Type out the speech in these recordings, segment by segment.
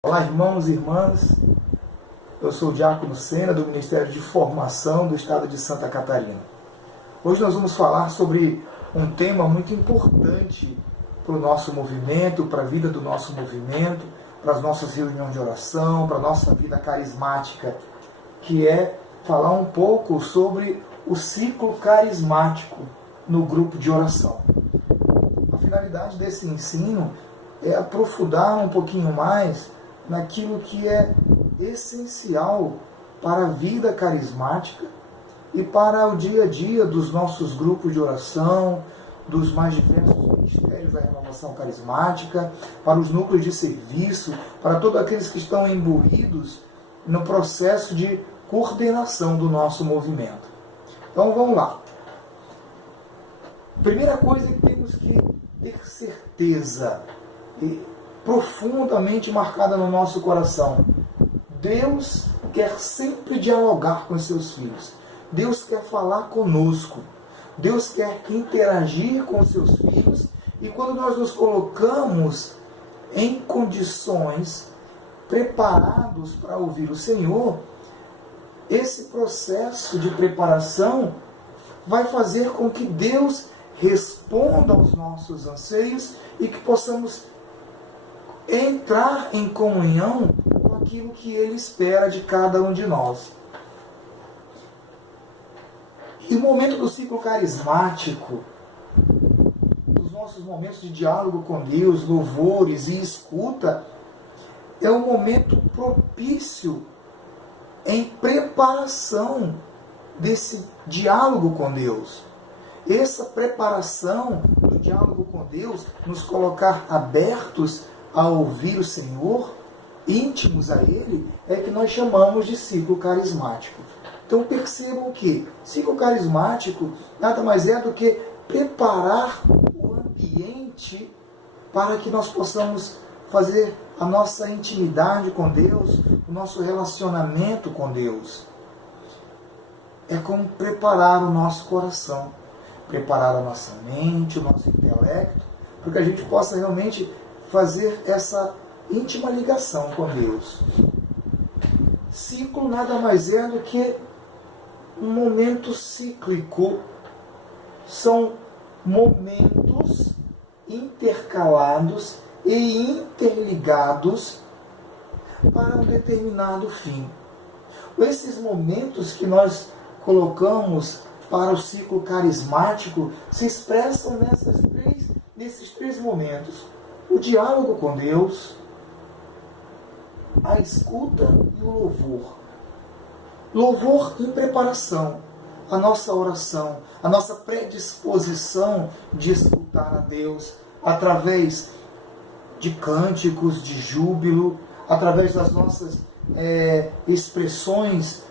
Olá, irmãos e irmãs. Eu sou o Diácono Sena, do Ministério de Formação do Estado de Santa Catarina. Hoje nós vamos falar sobre um tema muito importante para o nosso movimento, para a vida do nosso movimento, para as nossas reuniões de oração, para a nossa vida carismática, que é falar um pouco sobre o ciclo carismático no grupo de oração. A finalidade desse ensino é aprofundar um pouquinho mais naquilo que é essencial para a vida carismática e para o dia a dia dos nossos grupos de oração, dos mais diversos ministérios da renovação carismática, para os núcleos de serviço, para todos aqueles que estão imbuídos no processo de coordenação do nosso movimento. Então vamos lá. Primeira coisa que temos que ter certeza e profundamente marcada no nosso coração: Deus quer sempre dialogar com os seus filhos. Deus quer falar conosco. Deus quer interagir com os seus filhos. E quando nós nos colocamos em condições, preparados para ouvir o Senhor, esse processo de preparação vai fazer com que Deus responda aos nossos anseios e que possamos entrar em comunhão com aquilo que Ele espera de cada um de nós. E o momento do ciclo carismático, os nossos momentos de diálogo com Deus, louvores e escuta, é um momento propício em preparação desse diálogo com Deus. Essa preparação do diálogo com Deus, nos colocar abertos a ouvir o Senhor, íntimos a Ele, é que nós chamamos de ciclo carismático. Então percebam que ciclo carismático nada mais é do que preparar o ambiente para que nós possamos fazer a nossa intimidade com Deus, o nosso relacionamento com Deus. É como preparar o nosso coração, preparar a nossa mente, o nosso intelecto, para que a gente possa realmente fazer essa íntima ligação com Deus. Ciclo nada mais é do que um momento cíclico. São momentos intercalados e interligados para um determinado fim. Esses momentos que nós colocamos para o ciclo carismático se expressam nesses três momentos: o diálogo com Deus, a escuta e o louvor. Louvor em preparação, a nossa oração, a nossa predisposição de escutar a Deus através de cânticos de júbilo, através das nossas expressões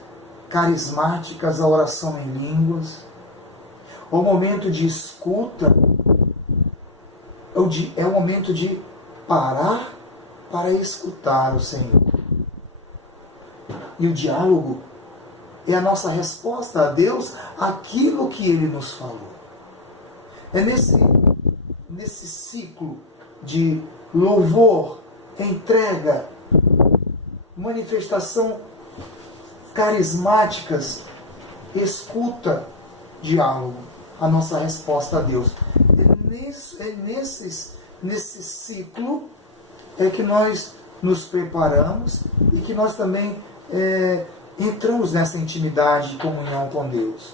carismáticas, a oração em línguas. O momento de escuta é o momento de parar para escutar o Senhor. E o diálogo é a nossa resposta a Deus, aquilo que Ele nos falou. É nesse ciclo de louvor, entrega, manifestação carismáticas, escuta, diálogo, a nossa resposta a Deus. Nesse ciclo é que nós nos preparamos e que nós também entramos nessa intimidade e comunhão com Deus.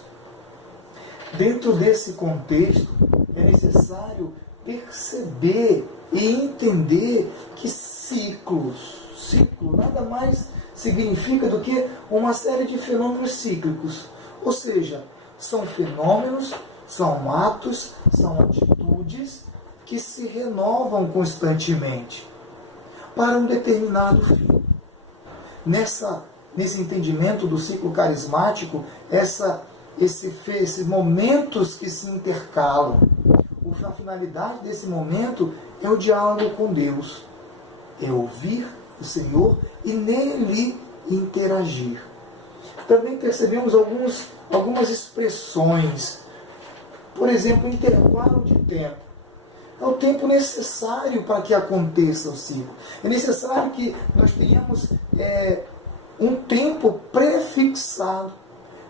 Dentro desse contexto, é necessário perceber e entender que ciclo nada mais significa do que uma série de fenômenos cíclicos. Ou seja, são fenômenos, são atos, são atitudes que se renovam constantemente para um determinado fim. Nesse entendimento do ciclo carismático, esses momentos que se intercalam, a finalidade desse momento é o diálogo com Deus, é ouvir o Senhor e nele interagir. Também percebemos algumas expressões, por exemplo, intervalo de tempo. É o tempo necessário para que aconteça o ciclo. É necessário que nós tenhamos um tempo prefixado,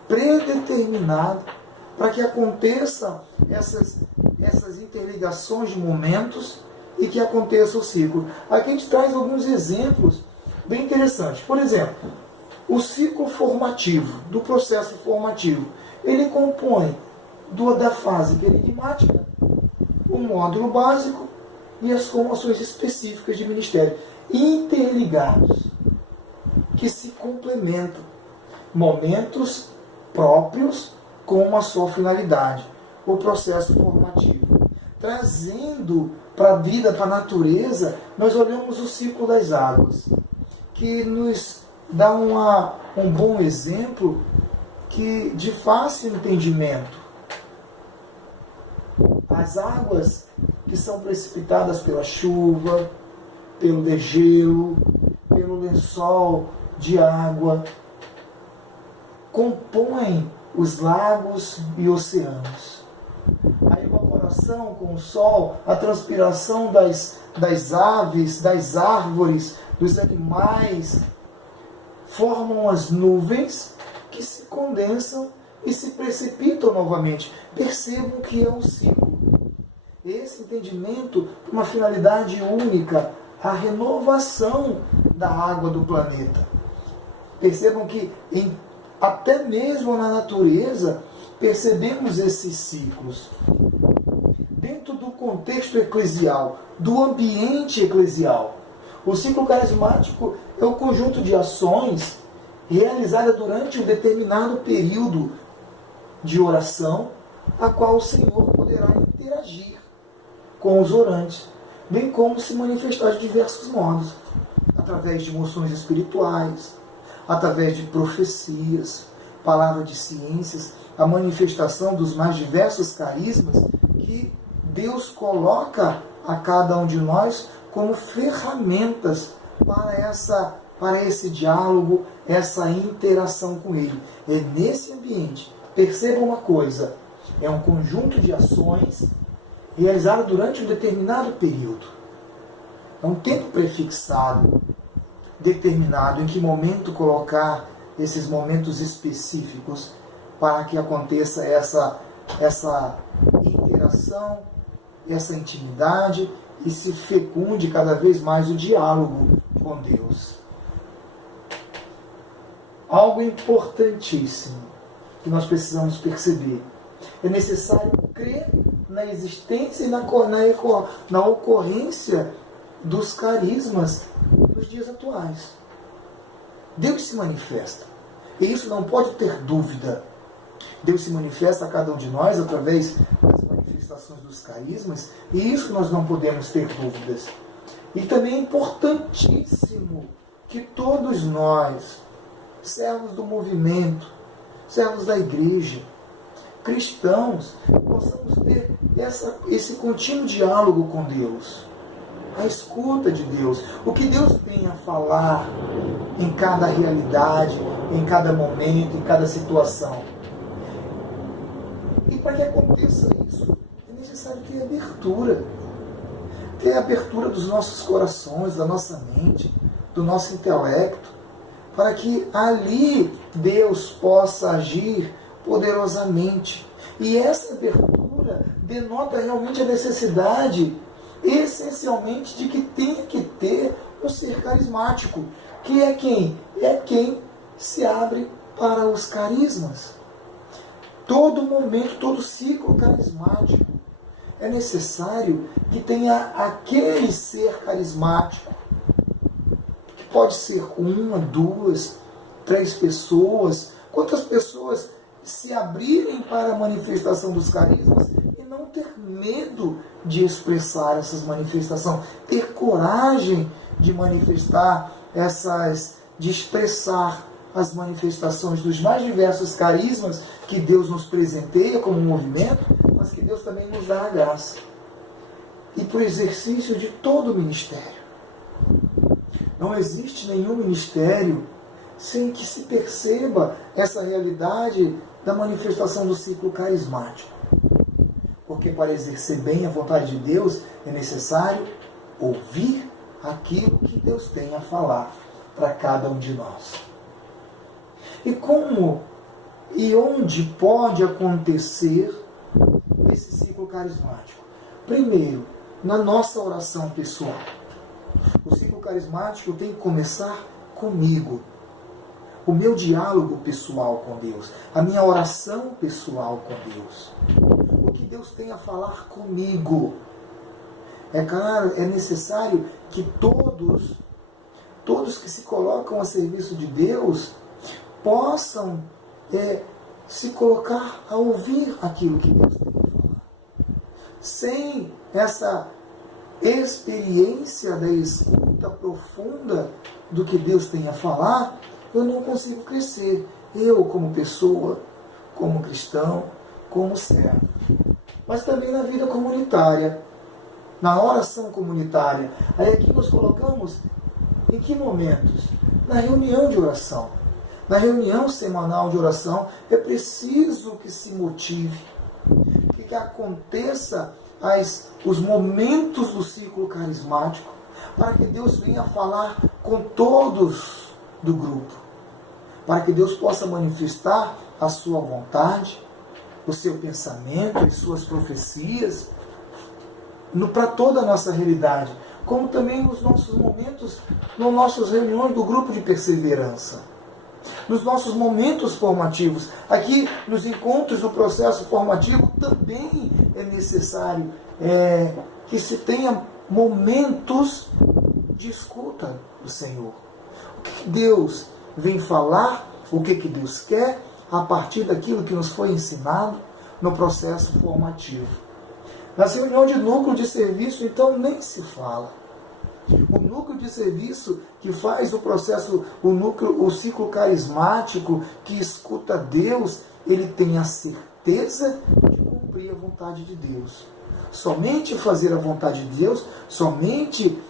predeterminado, para que aconteçam essas interligações de momentos e que aconteça o ciclo. Aqui a gente traz alguns exemplos bem interessantes. Por exemplo, o ciclo formativo, do processo formativo, ele compõe da fase querigmática, o módulo básico e as formações específicas de ministério, interligados, que se complementam, momentos próprios com uma só finalidade, o processo formativo. Trazendo para a vida, para a natureza, nós olhamos o ciclo das águas, que nos dá um bom exemplo de fácil entendimento. As águas que são precipitadas pela chuva, pelo degelo, pelo lençol de água, compõem os lagos e oceanos. A evaporação com o sol, a transpiração das aves, das árvores, dos animais, formam as nuvens que se condensam e se precipitam novamente. Percebam que é um ciclo. Esse entendimento, uma finalidade única, a renovação da água do planeta. Percebam que até mesmo na natureza percebemos esses ciclos. Dentro do contexto eclesial, do ambiente eclesial, o ciclo carismático é o conjunto de ações realizadas durante um determinado período de oração, a qual o Senhor poderá interagir com os orantes, bem como se manifestar de diversos modos, através de emoções espirituais, através de profecias, palavra de ciências, a manifestação dos mais diversos carismas que Deus coloca a cada um de nós como ferramentas para esse diálogo, essa interação com Ele. É nesse ambiente, perceba uma coisa, é um conjunto de ações realizadas durante um determinado período. É um tempo prefixado, determinado, em que momento colocar esses momentos específicos para que aconteça essa interação, essa intimidade e se fecunde cada vez mais o diálogo com Deus. Algo importantíssimo que nós precisamos perceber. É necessário crer na existência e na ocorrência dos carismas nos dias atuais. Deus se manifesta. E isso não pode ter dúvida. Deus se manifesta a cada um de nós através das manifestações dos carismas, e isso nós não podemos ter dúvidas. E também é importantíssimo que todos nós, servos do movimento, servos da igreja, cristãos, possamos ter esse contínuo diálogo com Deus, a escuta de Deus, o que Deus tem a falar em cada realidade, em cada momento, em cada situação. E para que aconteça isso, é necessário ter abertura dos nossos corações, da nossa mente, do nosso intelecto, para que ali Deus possa agir poderosamente. E essa abertura denota realmente a necessidade, essencialmente, de que tenha que ter um ser carismático, que é quem? É quem se abre para os carismas. Todo momento, todo ciclo carismático, é necessário que tenha aquele ser carismático, que pode ser uma, duas, três pessoas, quantas pessoas se abrirem para a manifestação dos carismas e não ter medo de expressar essas manifestações, ter coragem de manifestar de expressar as manifestações dos mais diversos carismas que Deus nos presenteia como movimento, mas que Deus também nos dá a graça. E para o exercício de todo o ministério. Não existe nenhum ministério sem que se perceba essa realidade da manifestação do ciclo carismático. Porque Porque para exercer bem a vontade de Deus é necessário ouvir aquilo que Deus tem a falar para cada um de nós. E como e onde pode acontecer esse ciclo carismático? Primeiro, na nossa oração pessoal. O ciclo carismático tem que começar comigo. O meu diálogo pessoal com Deus. A minha oração pessoal com Deus. O que Deus tem a falar comigo. É claro, é necessário que todos que se colocam a serviço de Deus possam se colocar a ouvir aquilo que Deus tem a falar. Sem essa experiência da escuta profunda do que Deus tem a falar, eu não consigo crescer. Eu, como pessoa, como cristão, como servo. Mas também na vida comunitária, na oração comunitária. Aí aqui nós colocamos em que momentos? Na reunião de oração. Na reunião semanal de oração, é preciso que se motive, que aconteça os momentos do ciclo carismático, para que Deus venha falar com todos do grupo, para que Deus possa manifestar a sua vontade, o seu pensamento, as suas profecias, para toda a nossa realidade, como também nos nossos momentos, nas nossas reuniões do grupo de perseverança. Nos nossos momentos formativos, aqui nos encontros do processo formativo, também é necessário que se tenha momentos de escuta do Senhor. O que Deus vem falar, o que Deus quer, a partir daquilo que nos foi ensinado no processo formativo. Na reunião de núcleo de serviço, então, nem se fala. O núcleo de serviço que faz o processo, o ciclo carismático, que escuta Deus, ele tem a certeza de cumprir a vontade de Deus. Somente fazer a vontade de Deus, somente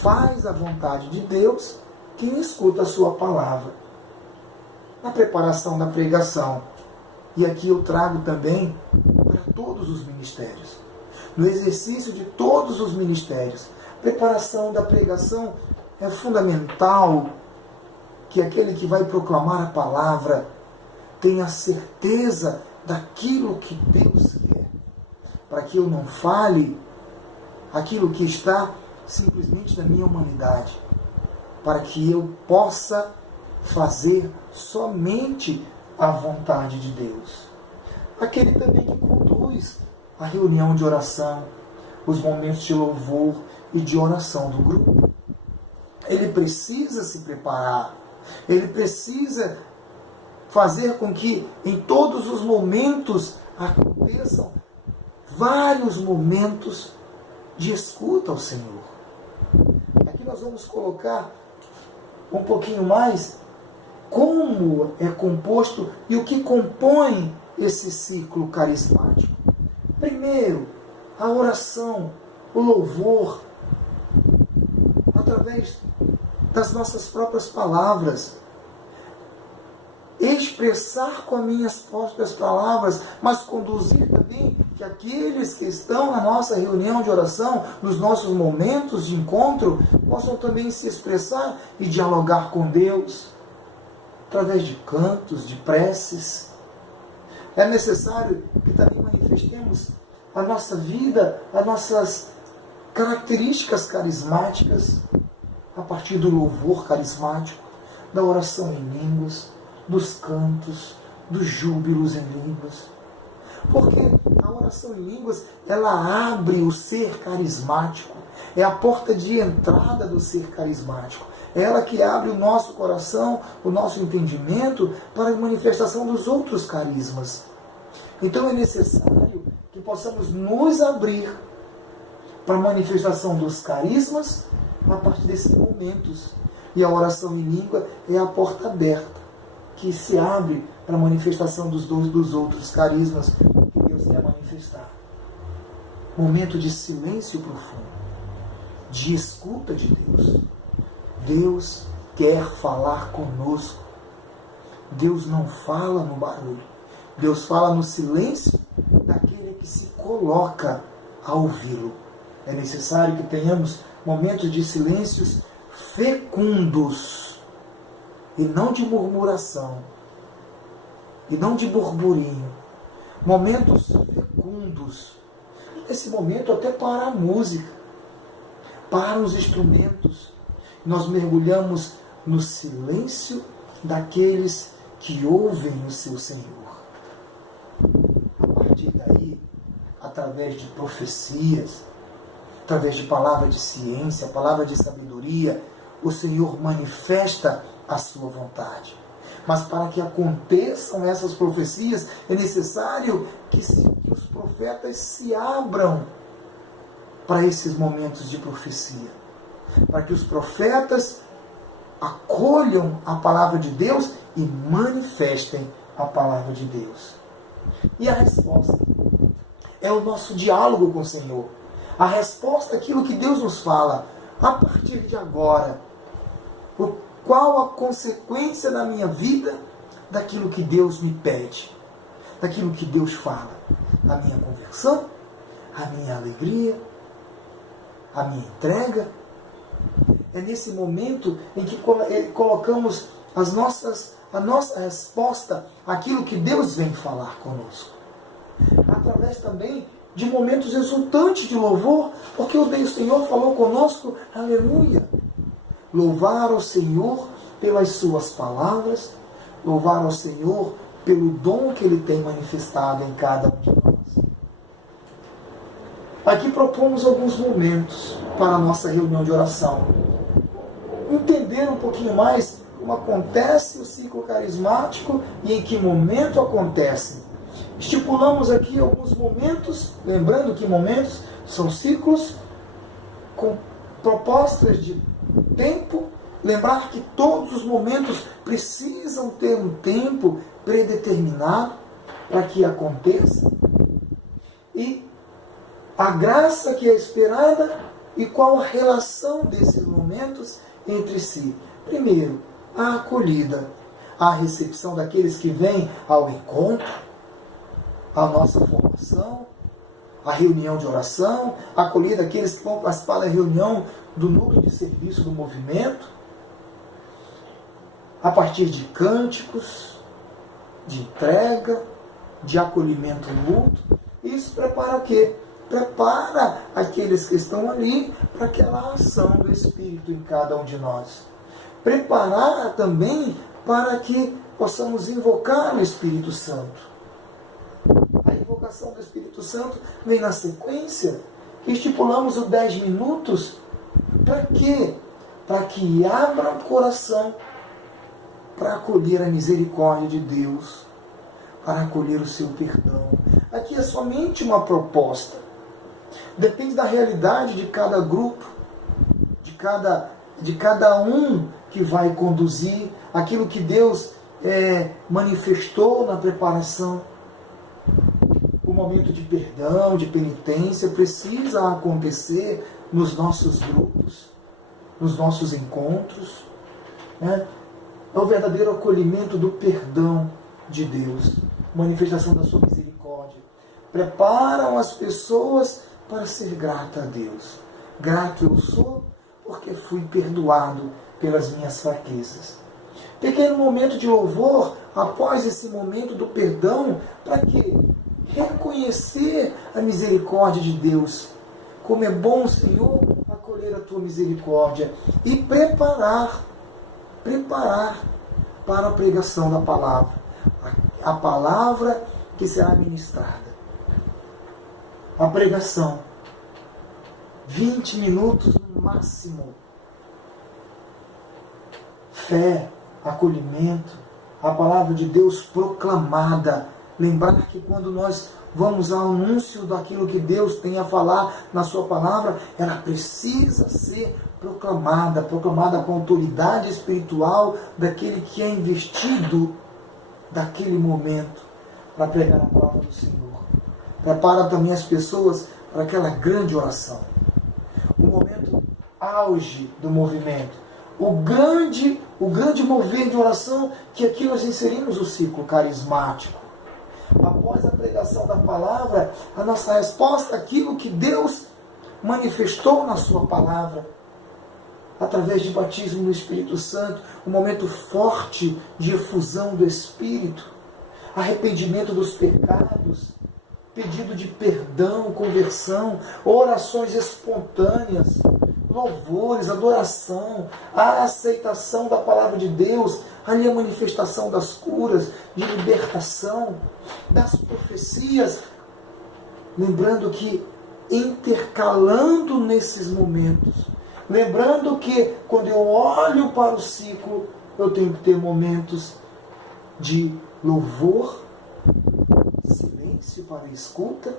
faz a vontade de Deus quem escuta a sua palavra. Na preparação da pregação, e aqui eu trago também para todos os ministérios, no exercício de todos os ministérios, preparação da pregação é fundamental que aquele que vai proclamar a palavra tenha certeza daquilo que Deus quer, para que eu não fale aquilo que está simplesmente na minha humanidade, para que eu possa fazer somente a vontade de Deus. Aquele também que conduz a reunião de oração, os momentos de louvor e de oração do grupo. Ele precisa se preparar, ele precisa fazer com que em todos os momentos aconteçam vários momentos de escuta ao Senhor. Aqui nós vamos colocar um pouquinho mais como é composto e o que compõe esse ciclo carismático. Primeiro, a oração, o louvor, através das nossas próprias palavras. Expressar com as minhas próprias palavras, mas conduzir também que aqueles que estão na nossa reunião de oração, nos nossos momentos de encontro, possam também se expressar e dialogar com Deus, através de cantos, de preces. É necessário que também manifestemos a nossa vida, as nossas características carismáticas, a partir do louvor carismático, da oração em línguas, dos cantos, dos júbilos em línguas. Porque a oração em línguas, ela abre o ser carismático, é a porta de entrada do ser carismático. É ela que abre o nosso coração, o nosso entendimento para a manifestação dos outros carismas. Então é necessário que possamos nos abrir para a manifestação dos carismas a partir desses momentos. E a oração em língua é a porta aberta que se abre para a manifestação dos outros carismas que Deus quer manifestar. Momento de silêncio profundo, de escuta de Deus. Deus quer falar conosco. Deus não fala no barulho. Deus fala no silêncio daquele que se coloca a ouvi-lo. É necessário que tenhamos momentos de silêncios fecundos, e não de murmuração, e não de burburinho. Momentos fecundos. Nesse momento até para a música, para os instrumentos. Nós mergulhamos no silêncio daqueles que ouvem o seu Senhor. A partir daí, através de profecias, através de palavra de ciência, palavra de sabedoria, o Senhor manifesta a sua vontade. Mas para que aconteçam essas profecias, é necessário que os profetas se abram para esses momentos de profecia. Para que os profetas acolham a palavra de Deus e manifestem a palavra de Deus. E a resposta é o nosso diálogo com o Senhor. A resposta é aquilo que Deus nos fala. A partir de agora, qual a consequência na minha vida daquilo que Deus me pede, daquilo que Deus fala? A minha conversão, a minha alegria, a minha entrega. É nesse momento em que colocamos a nossa resposta àquilo que Deus vem falar conosco. Através também de momentos exultantes de louvor, porque o Senhor falou conosco, aleluia. Louvar ao Senhor pelas suas palavras, louvar ao Senhor pelo dom que Ele tem manifestado em cada um de nós. Aqui propomos alguns momentos para a nossa reunião de oração. Entender um pouquinho mais como acontece o ciclo carismático e em que momento acontece. Estipulamos aqui alguns momentos, lembrando que momentos são ciclos com propostas de tempo. Lembrar que todos os momentos precisam ter um tempo predeterminado para que aconteça. E a graça que é esperada e qual a relação desses momentos entre si. Primeiro, a acolhida, a recepção daqueles que vêm ao encontro, a nossa formação, a reunião de oração, a acolhida daqueles que vão participar da reunião do núcleo de serviço do movimento, a partir de cânticos, de entrega, de acolhimento mútuo. Isso prepara o quê? Prepara aqueles que estão ali para aquela ação do Espírito em cada um de nós. Preparar também para que possamos invocar o Espírito Santo. A invocação do Espírito Santo vem na sequência. Estipulamos os 10 minutos. Para quê? Para que abra o coração para acolher a misericórdia de Deus, para acolher o seu perdão. Aqui é somente uma proposta. Depende da realidade de cada grupo, de cada um que vai conduzir aquilo que Deus manifestou na preparação. O momento de perdão, de penitência, precisa acontecer nos nossos grupos, nos nossos encontros. É o verdadeiro acolhimento do perdão de Deus, manifestação da sua misericórdia. Preparam as pessoas para ser grata a Deus. Grato eu sou porque fui perdoado pelas minhas fraquezas. Pequeno momento de louvor após esse momento do perdão, para quê? Reconhecer a misericórdia de Deus. Como é bom, Senhor, acolher a tua misericórdia e preparar para a pregação da palavra. A palavra que será ministrada. A pregação. 20 minutos no máximo. Fé, acolhimento, a palavra de Deus proclamada. Lembrar que quando nós vamos ao anúncio daquilo que Deus tem a falar na sua palavra, ela precisa ser proclamada com autoridade espiritual daquele que é investido daquele momento para pregar a palavra do Senhor. Prepara também as pessoas para aquela grande oração. O momento auge do movimento. O grande mover de oração, que aqui nós inserimos o ciclo carismático. Após a pregação da palavra, a nossa resposta àquilo que Deus manifestou na sua palavra, através de batismo no Espírito Santo, um momento forte de efusão do Espírito, arrependimento dos pecados, pedido de perdão, conversão, orações espontâneas, louvores, adoração, a aceitação da palavra de Deus, ali a manifestação das curas, de libertação, das profecias. Lembrando que intercalando nesses momentos, lembrando que quando eu olho para o ciclo, eu tenho que ter momentos de louvor, silêncio para a escuta,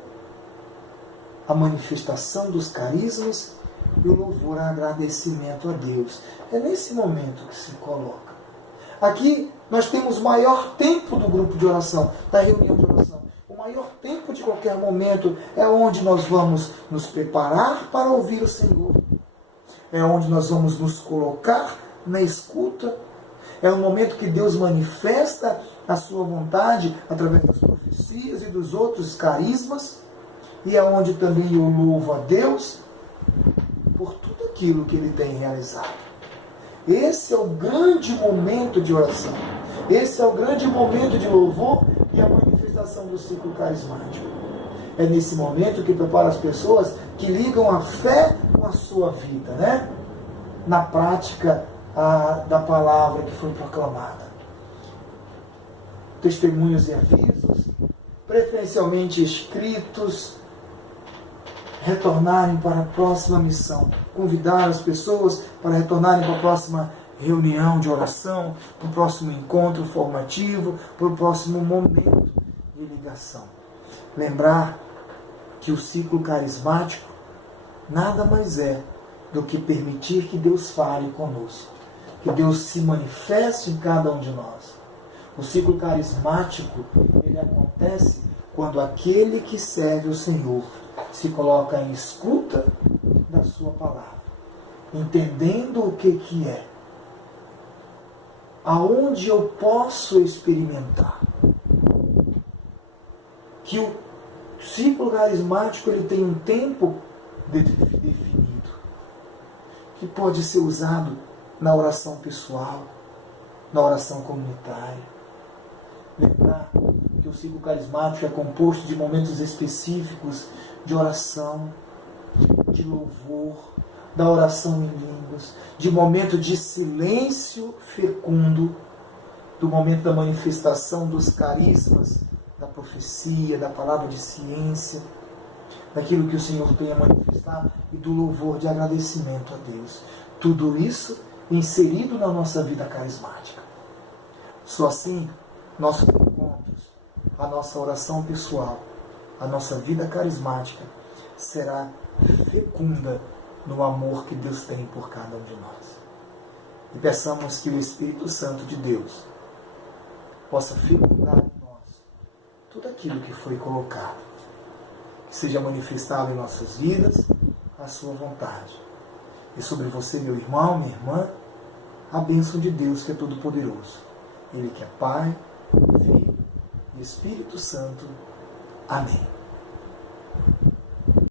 a manifestação dos carismas e o louvor, agradecimento a Deus. É nesse momento que se coloca. Aqui nós temos o maior tempo do grupo de oração, da reunião de oração. O maior tempo de qualquer momento é onde nós vamos nos preparar para ouvir o Senhor. É onde nós vamos nos colocar na escuta. É o momento que Deus manifesta a sua vontade através das profecias e dos outros carismas. E é onde também eu louvo a Deus por tudo aquilo que Ele tem realizado. Esse é o grande momento de oração. Esse é o grande momento de louvor e a manifestação do ciclo carismático. É nesse momento que prepara as pessoas que ligam a fé com a sua vida, né? Na prática da palavra que foi proclamada. Testemunhos e avisos, preferencialmente escritos, retornarem para a próxima missão, convidar as pessoas para retornarem para a próxima reunião de oração, para o próximo encontro formativo, para o próximo momento de ligação. Lembrar que o ciclo carismático nada mais é do que permitir que Deus fale conosco, que Deus se manifeste em cada um de nós. O ciclo carismático, ele acontece quando aquele que serve o Senhor se coloca em escuta da sua palavra, entendendo o que é, aonde eu posso experimentar. Que o ciclo carismático ele tem um tempo definido, que pode ser usado na oração pessoal, na oração comunitária. Lembrar que o ciclo carismático é composto de momentos específicos de oração, de louvor, da oração em línguas, de momento de silêncio fecundo, do momento da manifestação dos carismas, da profecia, da palavra de ciência, daquilo que o Senhor tem a manifestar e do louvor de agradecimento a Deus. Tudo isso inserido na nossa vida carismática. Só assim, nossos encontros, a nossa oração pessoal, a nossa vida carismática será fecunda no amor que Deus tem por cada um de nós. E peçamos que o Espírito Santo de Deus possa fecundar em nós tudo aquilo que foi colocado, que seja manifestado em nossas vidas a sua vontade. E sobre você, meu irmão, minha irmã, a bênção de Deus que é todo-poderoso. Ele que é Pai, Filho e Espírito Santo. Amém.